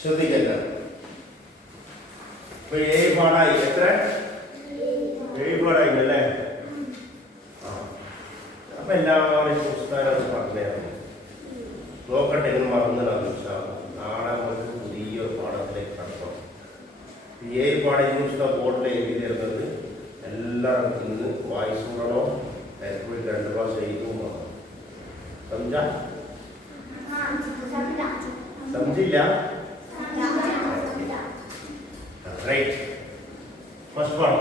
ശ്രദ്ധിക്കല്ല. ഇപ്പൊ 7 പാടായി. എത്ര? 7 പാടായില്ലേ? അപ്പൊ എല്ലാവരും പുസ്തകം പറഞ്ഞായിരുന്നു. നോക്കട്ടെ, ഇത് മറന്നിടാന്ന് വെച്ചാൽ നാളെ നമുക്ക് പുതിയൊരു പാഠത്തിലേക്ക് കടക്കണം. 7 പാഠം ഇന്ന് ബോർഡിൽ എഴുതി തരുന്നത് എല്ലാവർക്കും ഇന്ന് വായിച്ചു വിടണോ? എപ്പോഴും 2 പ്രാവശ്യം എഴുതും വേണം. समझिല്ല? Right. First one.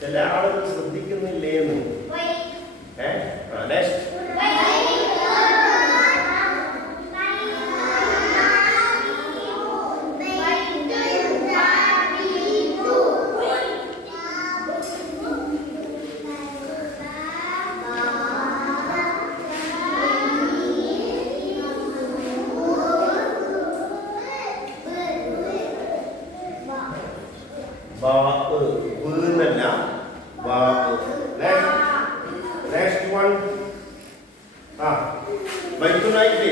ചില ആളുകൾ ശ്രദ്ധിക്കുന്നില്ലേന്ന്. Next one. Baik tu naik ni.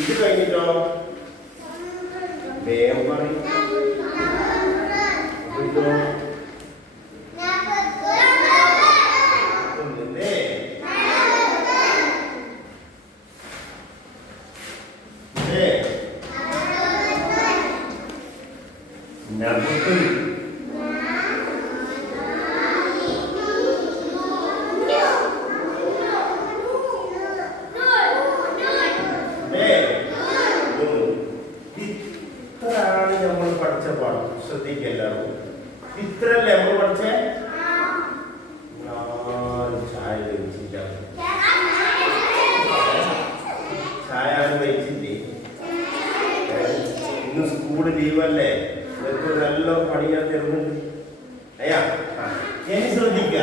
ഇത് കഴിഞ്ഞിട്ടോ വേഗം പറയും. ഇത്രല്ലേ നമ്മൾ പഠിച്ചേ? ചായ കഴിച്ചില്ലേ? ഇന്ന് സ്കൂള് ലീവല്ലേ, ഇവർക്ക് നല്ല പണിയാൻ തരുന്നുണ്ട്. അയ്യാ ഇനി ശ്രദ്ധിക്ക.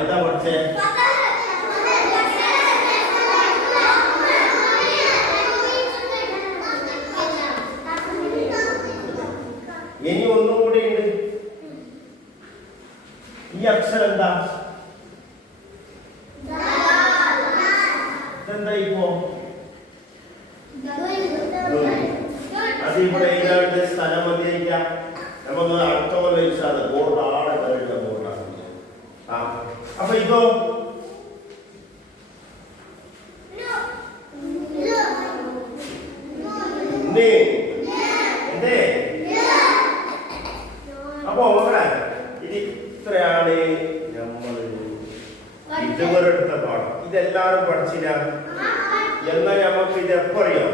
എന്താ പഠിച്ചേ? ഇനി ഒന്നും കൂടി ഉണ്ട്. ഈ അക്ഷരം എന്താ? ഇതെന്താ ഇപ്പോ? അതിവിടെ എഴുതാണ്ട് സ്ഥലം മതിയായിരിക്കാം. നമുക്ക് അടുത്ത പോലെ വെച്ചാൽ ബോർഡ് ആടെ കഴിഞ്ഞ ബോർഡാണ്. അപ്പൊ ഇതോ ഇതുവരെ എടുത്ത പാഠം ഇതെല്ലാരും പഠിച്ചില്ല. എന്നാൽ നമുക്ക് ഇത് എപ്പറിയാം?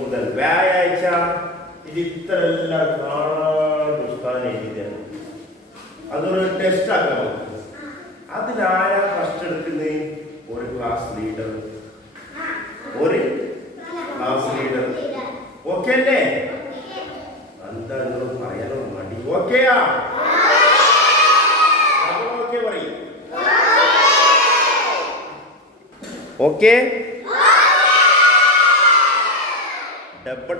മുതൽ വ്യാഴാഴ്ച ഇത് ഇത്ര എല്ലാം കാണാൻ പുസ്തകം എഴുതിയാണ്. അതൊരു ടെസ്റ്റ് ആക്കാം നമുക്ക്. അതിലാരാ ഫസ്റ്റ് എടുക്കുന്നത്? ഒരു ക്ലാസ് ലീഡർ. ഓക്കെ അല്ലേ? എന്താ നിങ്ങൾ പറയാനോ മടി? ഓക്കെയാ? ഓക്കെ പറയും. ഓക്കെ. ഡബിൾ